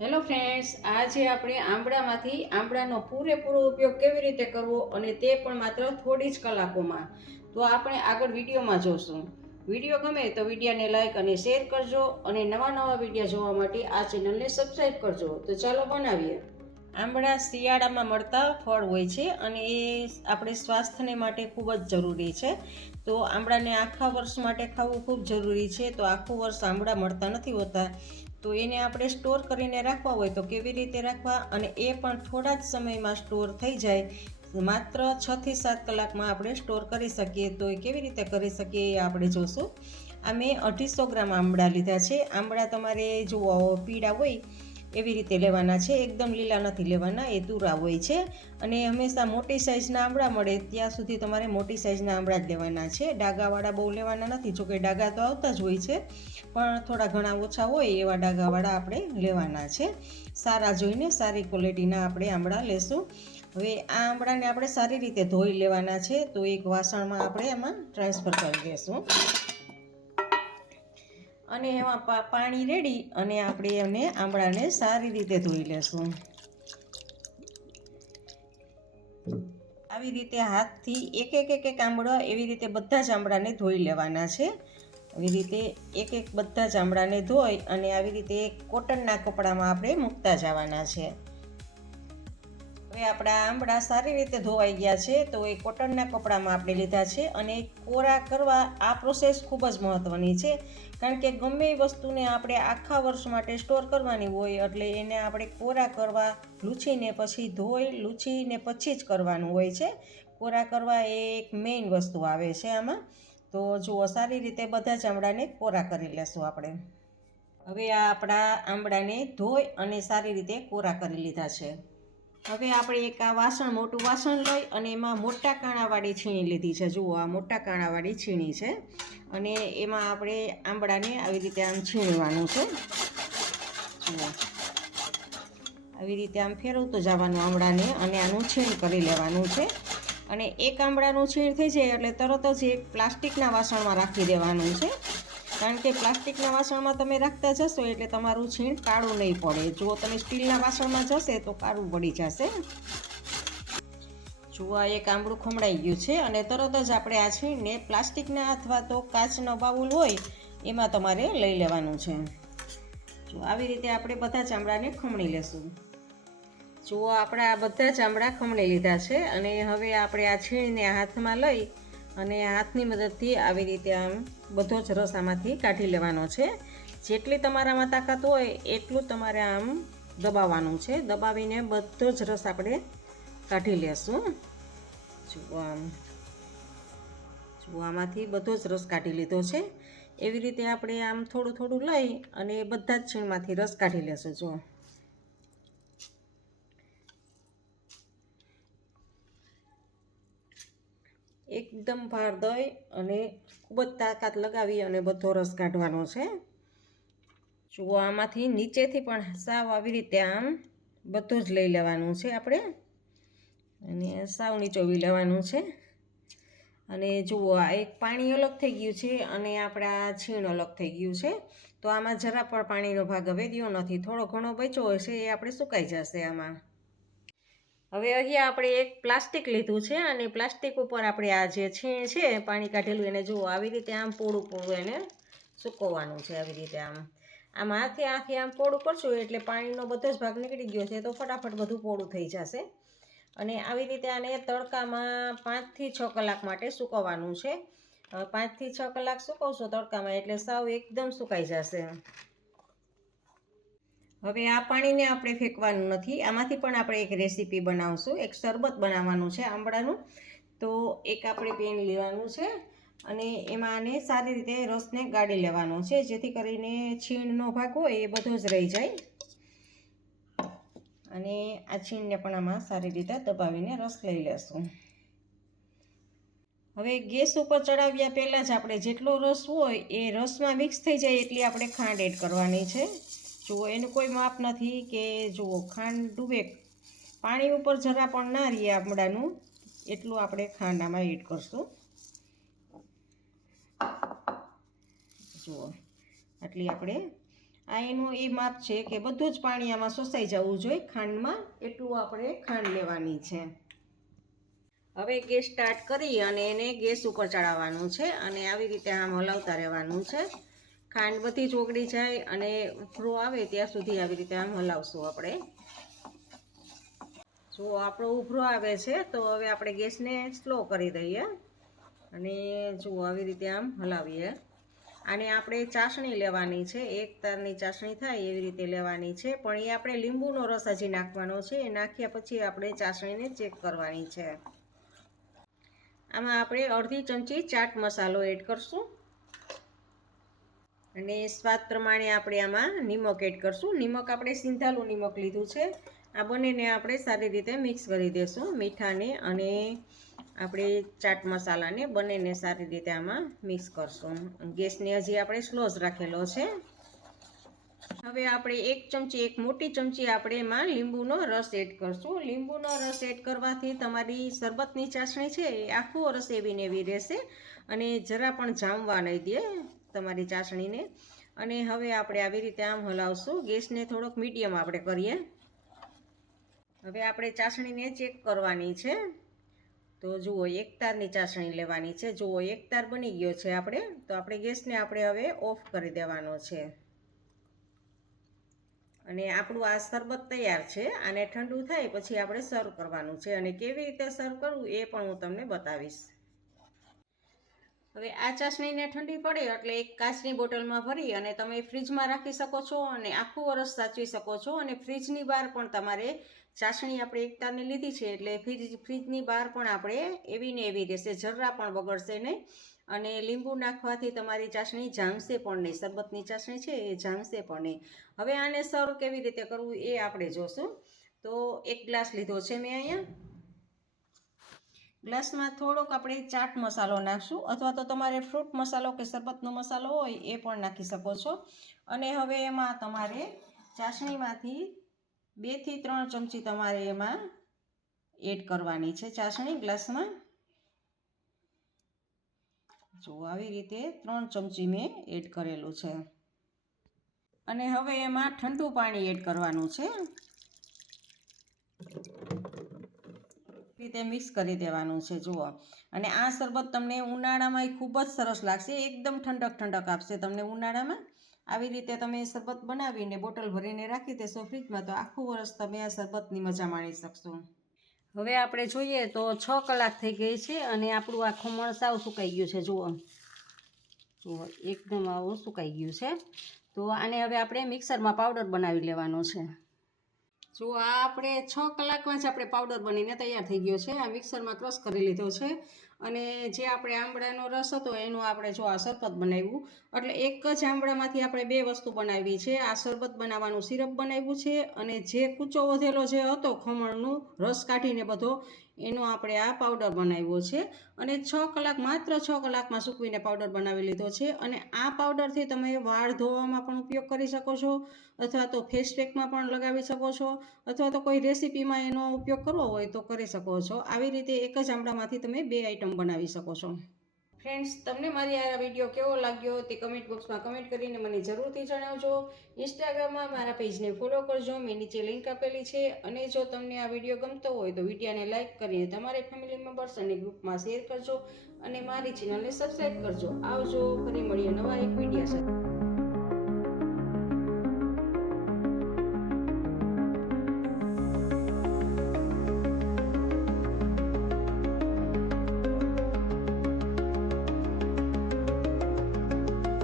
Hello friends, આજે આપણે આંબળામાંથી આંબળાનો પૂરેપૂરો ઉપયોગ કેવી રીતે કરવો અને તે પણ માત્ર થોડી જ કલાકોમાં, તો આપણે આગળ વિડીયોમાં જોશું. વિડીયો ગમે તો વિડીયોને લાઈક અને શેર કરજો અને નવા વિડીયો જોવા માટે આ ચેનલને સબસ્ક્રાઈબ કરજો. તો ચાલો બનાવીએ. આંબળા શિયાળામાં મળતા ફળ હોય છે અને એ આપણે સ્વાસ્થ્યને માટે ખૂબ જ જરૂરી છે. તો આંબળાને આખા વર્ષ માટે ખાવું ખૂબ જરૂરી છે. તો આખું વર્ષ આંબળા મળતા નથી હોતા, તો એને આપણે સ્ટોર કરીને રાખવા હોય તો કેવી રીતે રાખવા, અને એ પણ થોડા જ સમયમાં સ્ટોર થઈ જાય, માત્ર 6 થી 7 કલાકમાં આપણે સ્ટોર કરી શકીએ. તો એ કેવી રીતે કરી શકીએ એ આપણે જોશું. આ મેં 250 ગ્રામ આંબળા લીધા છે. આંબળા તમારે જુઓ પીળા હોય એવી રીતે લેવાના છે, એકદમ લીલા નથી લેવાના, એ તુરા હોય છે. અને હંમેશા મોટી સાઇઝના આંબળા મળે ત્યાં સુધી તમારે મોટી સાઇઝના આંબળા જ લેવાના છે, ડાઘાવાળા બહુ લેવાના નથી. જોકે ડાઘા તો આવતા જ હોય છે, પણ થોડા ઘણા ઓછા હોય એવા ડાઘાવાળા આપણે લેવાના છે. સારા જોઈને સારી ક્વોલિટીના આપણે આંબળા લેશું. હવે આ આંબળાને આપણે સારી રીતે ધોઈ લેવાના છે. તો એક વાસણમાં આપણે એમાં ટ્રાન્સફર કરી દઈશું અને એમાં પાણી રેડી અને આપણે એને આંબળાને સારી રીતે ધોઈ લેશું. આવી રીતે હાથથી એક આંબળો એવી રીતે બધા જ આંબળાને ધોઈ લેવાના છે. આવી રીતે એક બધા જ આંબળાને ધોઈ અને આવી રીતે કોટનના કપડામાં આપણે મૂકતા જવાના છે. હવે આપણા આંબળા સારી રીતે ધોવાઈ ગયા છે. તો એ કોટનના કપડામાં આપણે લીધા છે અને કોરા કરવા આ પ્રોસેસ ખૂબ જ મહત્ત્વની છે, કારણ કે ગમે એ વસ્તુને આપણે આખા વર્ષ માટે સ્ટોર કરવાની હોય એટલે એને આપણે કોરા કરવા લૂછીને પછી ધોઈ લૂછીને પછી જ કરવાનું હોય છે. કોરા કરવા એ એક મેઇન વસ્તુ આવે છે આમાં. તો જુઓ, સારી રીતે બધા જ આંબળાને કોરા કરી લેશું આપણે. હવે આ આપણા આંબળાને ધોઈ અને સારી રીતે કોરા કરી લીધા છે. હવે આપણે એક આ વાસણ, મોટું વાસણ લઈ અને એમાં મોટા કાણાવાળી છીણી લીધી છે. જુઓ, આ મોટા કાણાવાળી છીણી છે અને એમાં આપણે આંબળાને આવી રીતે આમ છીણવાનું છે. જુઓ, આવી રીતે આમ ફેરવતું જવાનું આંબળાને અને આનું છીણ કરી લેવાનું છે. અને એક આંબળાનું છીણ થઈ જાય એટલે તરત જ એક પ્લાસ્ટિકના વાસણમાં રાખી દેવાનું છે, કારણ કે પ્લાસ્ટિકના વાસણમાં તમે રાખતા જશો એટલે તમારું છીણ કાળું નહીં પડે. જો તમે સ્ટીલના વાસણમાં જશે તો કાળું પડી જશે. જુઓ, એક આંબળું ખમણાઈ ગયું છે અને તરત જ આપણે આ છીણને પ્લાસ્ટિકના અથવા તો કાચનો બાઉલ હોય એમાં તમારે લઈ લેવાનું છે. જો આવી રીતે આપણે બધા જ આંબળાને ખમણી લેશું. જુઓ, આપણા બધા જ આંબળા ખમણી લીધા છે અને હવે આપણે આ છીણને હાથમાં લઈ અને હાથની મદદથી આવી રીતે આમ બધો જ રસ આમાંથી કાઢી લેવાનો છે. જેટલી તમારામાં તાકાત હોય એટલું તમારે આમ દબાવવાનું છે. દબાવીને બધો જ રસ આપણે કાઢી લેશું. જુઓ, આમાંથી બધો જ રસ કાઢી લીધો છે. એવી રીતે આપણે આમ થોડું થોડું લઈ અને બધા જ છીણમાંથી રસ કાઢી લેશું. જુઓ, એકદમ ભાર દઈ અને ખૂબ જ તાકાત લગાવી અને બધો રસ કાઢવાનો છે. જુઓ, આમાંથી નીચેથી પણ સાવ આવી રીતે આમ બધું જ લઈ લેવાનું છે આપણે અને સાવ નીચોવી લેવાનું છે. અને જુઓ, આ એક પાણી અલગ થઈ ગયું છે અને આપણા છીણ અલગ થઈ ગયું છે. તો આમાં જરા પણ પાણીનો ભાગ હવે રહ્યો નથી. થોડો ઘણો બચ્યો હશે એ આપણે સુકાઈ જશે આમાં. હવે અહીંયા આપણે એક પ્લાસ્ટિક લીધું છે અને પ્લાસ્ટિક ઉપર આપણે આ જે છીણ છે પાણી કાઢેલું એને જુઓ આવી રીતે આમ પોળું એને સૂકવવાનું છે. આવી રીતે આમ હાથે આમ પોળું કરશું એટલે પાણીનો બધો જ ભાગ નીકળી ગયો છે તો ફટાફટ બધું પોળું થઈ જશે. અને આવી રીતે આને તડકામાં 5 થી 6 કલાક માટે સૂકવવાનું છે. 5 થી 6 કલાક સૂકવશો તડકામાં એટલે સાવ એકદમ સુકાઈ જશે. હવે આ પાણીને આપણે ફેંકવાનું નથી. આમાંથી પણ આપણે એક રેસીપી બનાવશું, એક શરબત બનાવવાનું છે આંબળાનું. તો એક આપણે પેન લેવાનું છે અને એમાં આને સારી રીતે રસને ગાળી લેવાનો છે, જેથી કરીને છીણનો ભાગ હોય એ બધો જ રહી જાય. અને આ છીણને પણ આમાં સારી રીતે દબાવીને રસ લઈ લેશું. હવે ગેસ ઉપર ચડાવ્યા પહેલાં જ આપણે જેટલો રસ હોય એ રસમાં મિક્સ થઈ જાય એટલી આપણે ખાંડ એડ કરવાની છે. જુઓ, એનું કોઈ માપ નથી કે જુઓ ખાંડ ડૂબે, પાણી ઉપર જરા પણ ના રહીએ આંબળાનું એટલું આપણે ખાંડ આમાં એડ કરશું. જુઓ, આટલી આપણે આ એનું એ માપ છે કે બધું જ પાણી આમાં શોષાઈ જવું જોઈએ ખાંડમાં, એટલું આપણે ખાંડ લેવાની છે. હવે ગેસ સ્ટાર્ટ કરી અને એને ગેસ ઉપર ચડાવવાનું છે અને આવી રીતે આમ હલાવતા રહેવાનું છે. ખાંડ બધી જ ઓગળી જાય અને ઉભરો આવે ત્યાં સુધી આવી રીતે આમ હલાવશું આપણે. જો આપણો ઉભરો આવે છે તો હવે આપણે ગેસને સ્લો કરી દઈએ અને જો આવી રીતે આમ હલાવીએ. આને આપણે ચાસણી લેવાની છે, એક તારની ચાસણી થાય એવી રીતે લેવાની છે, પણ એ આપણે લીંબુનો રસ હજી નાખવાનો છે. એ નાખ્યા પછી આપણે ચાસણીને ચેક કરવાની છે. આમાં આપણે અડધી ચમચી ચાટ મસાલો એડ કરશું અને સ્વાદ પ્રમાણે આપણે આમાં નિમક એડ કરશું. નિમક આપણે સિંધાલું નિમક લીધું છે. આ બંનેને આપણે સારી રીતે મિક્સ કરી દઈશું, મીઠાને અને આપણે ચાટ મસાલાને બંનેને સારી રીતે આમાં મિક્સ કરશું. ગેસને હજી આપણે સ્લો જ રાખેલો છે. હવે આપણે એક મોટી ચમચી આપણે એમાં લીંબુનો રસ એડ કરશું. લીંબુનો રસ એડ કરવાથી તમારી શરબતની ચાસણી છે એ આખું રસ એવી ને એવી રહેશે અને જરા પણ જામવા નહીં દે તમારી ચાસણીને. અને હવે આપણે આવી રીતે આમ હલાવશું. ગેસને થોડોક મીડિયમ આપણે કરીએ. હવે આપણે ચાસણીને ચેક કરવાની છે. તો જુઓ, એક તારની ચાસણી લેવાની છે. જુઓ, એક તાર બની ગયો છે આપણે, તો આપણે ગેસને આપણે હવે ઓફ કરી દેવાનો છે. અને આપણું આ શરબત તૈયાર છે. આને ઠંડુ થાય પછી આપણે સર્વ કરવાનું છે અને કેવી રીતે સર્વ કરવું એ પણ હું તમને બતાવીશ. હવે આ ચાસણીને ઠંડી પડે એટલે એક કાચની બોટલમાં ભરી અને તમે ફ્રીજમાં રાખી શકો છો અને આખું વરસ સાચવી શકો છો. અને ફ્રીજની બહાર પણ તમારે ચાસણી આપણે એક તારની લીધી છે એટલે ફ્રીજની બહાર પણ આપણે એવી ને એવી રહેશે, જરા પણ બગડશે નહીં. અને લીંબુ નાખવાથી તમારી ચાસણી જામશે પણ નહીં, શરબતની ચાસણી છે એ જામશે પણ નહીં. હવે આને સર્વ કેવી રીતે કરવું એ આપણે જોશું. તો એક ગ્લાસ લીધો છે મેં અહીંયા. ગ્લાસમાં થોડોક આપણે ચાટ મસાલો નાખશું, અથવા તો તમારે ફ્રૂટ મસાલો કે શરબતનો મસાલો હોય એ પણ નાખી શકો છો. અને હવે એમાં તમારે ચાસણીમાંથી 2 થી 3 ચમચી તમારે એમાં એડ કરવાની છે ચાસણી ગ્લાસમાં. જો આવી રીતે 3 ચમચી મેં એડ કરેલું છે. અને હવે એમાં ઠંડુ પાણી એડ કરવાનું છે. રીતે મિક્સ કરી દેવાનું છે. જુઓ, અને આ શરબત તમને ઉનાળામાં ખૂબ જ સરસ લાગશે, એકદમ ઠંડક ઠંડક આપશે તમને ઉનાળામાં. આવી રીતે તમે શરબત બનાવીને બોટલ ભરીને રાખી દેશો ફ્રીજમાં તો આખું વરસ તમે આ શરબતની મજા માણી શકશો. હવે આપણે જોઈએ તો 6 કલાક થઈ ગઈ છે અને આપણું આ ખમણ સાવ સુકાઈ ગયું છે. જુઓ, એકદમ આવું સુકાઈ ગયું છે. તો આને હવે આપણે મિક્સરમાં પાવડર બનાવી લેવાનો છે. જો આ આપણે 6 કલાકમાં જ આપણે પાવડર બનીને તૈયાર થઈ ગયો છે. આ મિક્સરમાં ક્રશ કરી લીધો છે અને જે આપણે આંબળાનો રસ હતો એનું આપણે જો આ શરબત બનાવ્યું. એટલે એક જ આંબળામાંથી આપણે 2 વસ્તુ બનાવી છે. આ શરબત બનાવવાનું સિરપ બનાવ્યું છે અને જે કૂચો વધેલો જે હતો ખમણનું રસ કાઢીને બધો એનો આપણે આ પાવડર બનાવ્યો છે. અને 6 કલાક, માત્ર 6 કલાકમાં સૂકવીને પાવડર બનાવી લીધો છે. અને આ પાવડરથી તમે વાળ ધોવામાં પણ ઉપયોગ કરી શકો છો, અથવા તો ફેસ પેકમાં પણ લગાવી શકો છો, અથવા તો કોઈ રેસીપીમાં એનો ઉપયોગ કરવો હોય તો કરી શકો છો. આવી રીતે એક જ આંબળામાંથી તમે 2 આઈટમ બનાવી શકો છો. ફ્રેન્ડ્સ, તમને મારી આ વિડીયો કેવો લાગ્યો તે કમેન્ટ બોક્સમાં કમેન્ટ કરીને મને જરૂરથી જણાવજો. ઇન્સ્ટાગ્રામમાં મારા પેજને ફોલો કરજો, મેં નીચે લિંક આપેલી છે. અને જો તમને આ વિડીયો ગમતો હોય તો વિડીયોને લાઇક કરીને તમારે ફેમિલી મેમ્બર્સ અને ગ્રુપમાં શેર કરજો અને મારી ચેનલને સબસ્ક્રાઈબ કરજો. આવજો, ફરી મળીએ નવા એક વિડીયો સાથે.